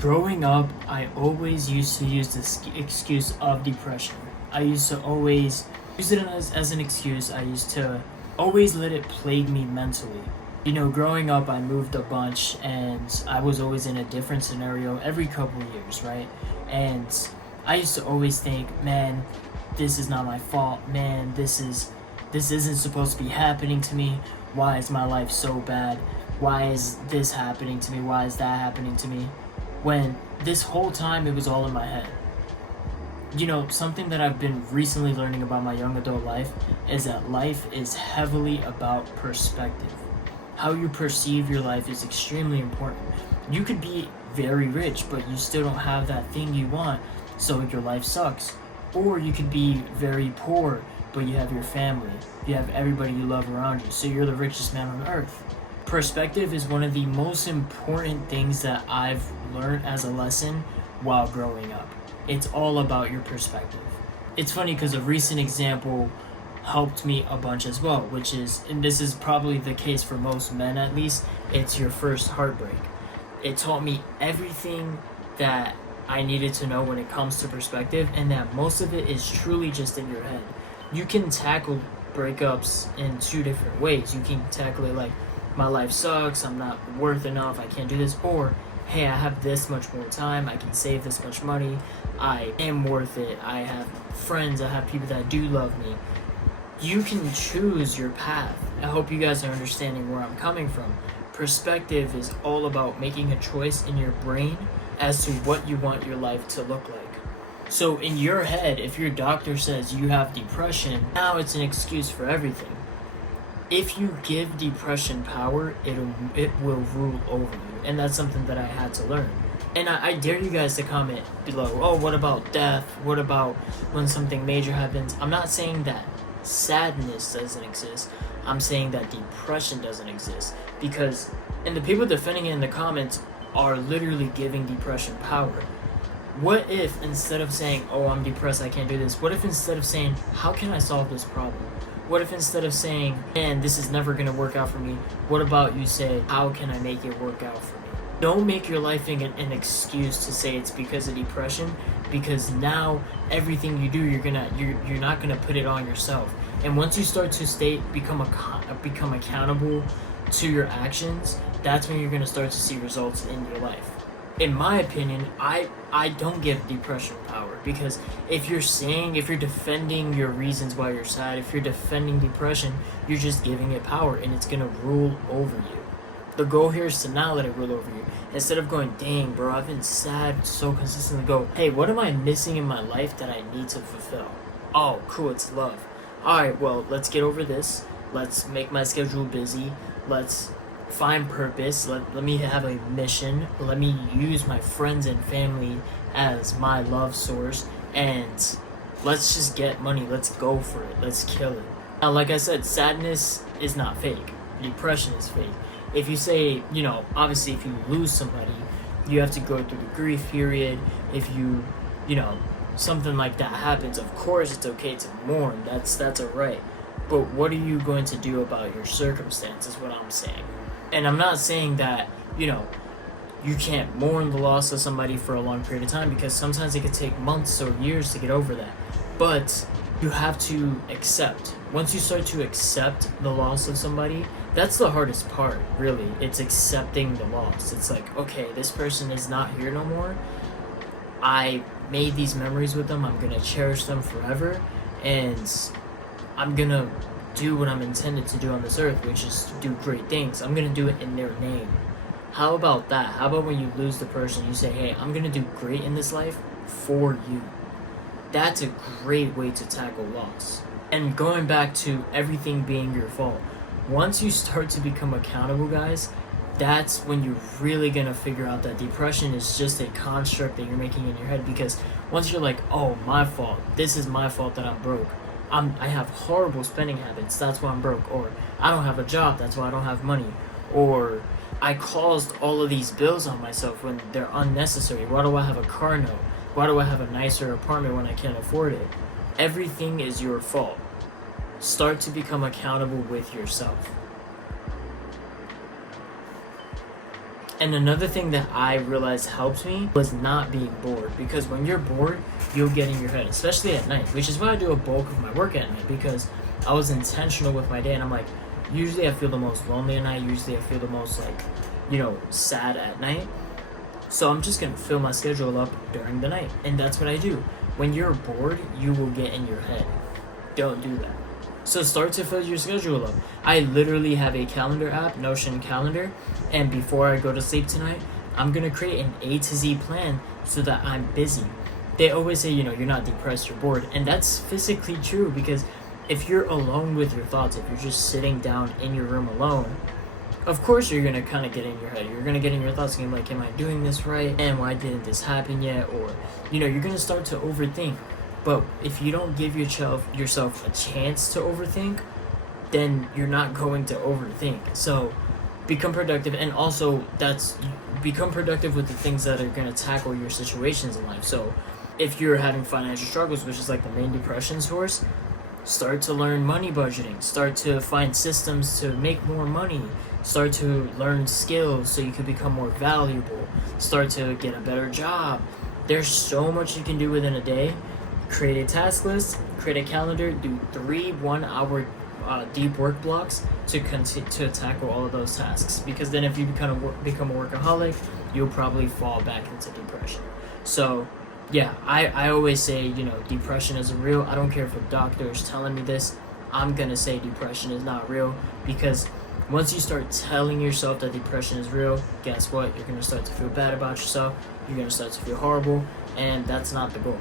Growing up, I always used to use this excuse of depression. I used to always use it as an excuse. I used to always let it plague me mentally. Growing up, I moved a bunch and I was always in a different scenario every couple years, right? And I used to always think, man, this is not my fault. Man, this isn't supposed to be happening to me. Why is my life so bad? Why is this happening to me? Why is that happening to me? When this whole time it was all in my head. Something that I've been recently learning about my young adult life is that life is heavily about perspective. How you perceive your life is extremely important. You could be very rich, but you still don't have that thing you want, so your life sucks. Or you could be very poor, but you have your family. You have everybody you love around you, so you're the richest man on earth. Perspective is one of the most important things that I've learned as a lesson while growing up. It's all about your perspective. It's funny because a recent example helped me a bunch as well, which is, and this is probably the case for most men at least, it's your first heartbreak. It taught me everything that I needed to know when it comes to perspective, and that most of it is truly just in your head. You can tackle breakups in two different ways. You can tackle it like, my life sucks, I'm not worth enough, I can't do this, or hey, I have this much more time, I can save this much money, I am worth it, I have friends, I have people that do love me. You can choose your path. I hope you guys are understanding where I'm coming from. Perspective is all about making a choice in your brain as to what you want your life to look like. So in your head, if your doctor says you have depression, now it's an excuse for everything. If you give depression power, it will rule over you. And that's something that I had to learn. And I dare you guys to comment below, oh, what about death? What about when something major happens? I'm not saying that sadness doesn't exist. I'm saying that depression doesn't exist. And the people defending it in the comments are literally giving depression power. What if instead of saying, oh, I'm depressed, I can't do this, what if instead of saying, how can I solve this problem? What if instead of saying, man, this is never going to work out for me, what about you say, how can I make it work out for me? Don't make your life an excuse to say it's because of depression, because now everything you do, you're not gonna put it on yourself. And once you start to become accountable to your actions, that's when you're gonna start to see results in your life. In my opinion, I don't give depression power, because if you're defending your reasons why you're sad, if you're defending depression, you're just giving it power and it's gonna rule over you. The goal here is to not let it rule over you. Instead of going, dang bro, I've been sad so consistently, go, hey, what am I missing in my life that I need to fulfill? Oh, cool, it's love. Alright, well, let's get over this. Let's make my schedule busy. Let's find purpose. Let me have a mission. Let me use my friends and family as my love source, and let's just get money. Let's go for it. Let's kill it. Now, like I said, sadness is not fake. Depression is fake. If you say, obviously if you lose somebody, you have to go through the grief period. If something like that happens, of course it's okay to mourn. That's alright. But what are you going to do about your circumstance is what I'm saying. And I'm not saying that, you can't mourn the loss of somebody for a long period of time, because sometimes it could take months or years to get over that. But you have to accept. Once you start to accept the loss of somebody, that's the hardest part, really. It's accepting the loss. It's like, okay, this person is not here no more. I made these memories with them. I'm going to cherish them forever. And I'm going to do what I'm intended to do on this earth, which is to do great things. I'm going to do it in their name. How about that? How about when you lose the person, you say, hey, I'm going to do great in this life for you. That's a great way to tackle loss. And going back to everything being your fault, once you start to become accountable, guys, that's when you're really going to figure out that depression is just a construct that you're making in your head. Because once you're like, oh, my fault, this is my fault that I'm broke. I have horrible spending habits, that's why I'm broke. Or I don't have a job, that's why I don't have money. Or I caused all of these bills on myself when they're unnecessary. Why do I have a car note? Why do I have a nicer apartment when I can't afford it? Everything is your fault. Start to become accountable with yourself. And another thing that I realized helped me was not being bored, because when you're bored, you'll get in your head, especially at night, which is why I do a bulk of my work at night, because I was intentional with my day. And I'm like, usually I feel the most lonely at night, usually I feel the most sad at night. So I'm just gonna fill my schedule up during the night, and that's what I do. When you're bored, you will get in your head. Don't do that. So start to fill your schedule up. I literally have a calendar app, Notion calendar, and before I go to sleep tonight, I'm gonna create an A to Z plan so that I'm busy. They always say, you're not depressed, you're bored, and that's physically true, because if you're alone with your thoughts, if you're just sitting down in your room alone, of course you're gonna kind of get in your head. You're gonna get in your thoughts and like, am I doing this right? And why didn't this happen yet? Or, you're gonna start to overthink. But if you don't give yourself a chance to overthink, then you're not going to overthink. So become productive, and also become productive with the things that are going to tackle your situations in life. So if you're having financial struggles, which is like the main depression source, start to learn money budgeting, start to find systems to make more money, start to learn skills so you can become more valuable, start to get a better job. There's so much you can do within a day. Create a task list, create a calendar, do 3 1-hour deep work blocks to tackle all of those tasks. Because then if you become a workaholic, you'll probably fall back into depression. So yeah, I always say, depression isn't real. I don't care if a doctor is telling me this. I'm gonna say depression is not real, because once you start telling yourself that depression is real, guess what? You're gonna start to feel bad about yourself. You're gonna start to feel horrible, and that's not the goal.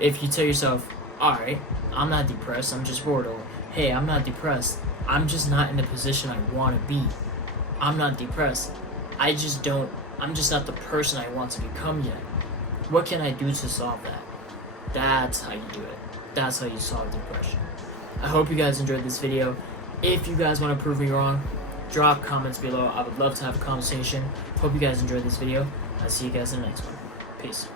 If you tell yourself, alright, I'm not depressed, I'm just bored, or hey, I'm not depressed, I'm just not in the position I want to be. I'm not depressed, I'm just not the person I want to become yet. What can I do to solve that? That's how you do it. That's how you solve depression. I hope you guys enjoyed this video. If you guys want to prove me wrong, drop comments below. I would love to have a conversation. Hope you guys enjoyed this video. I'll see you guys in the next one. Peace.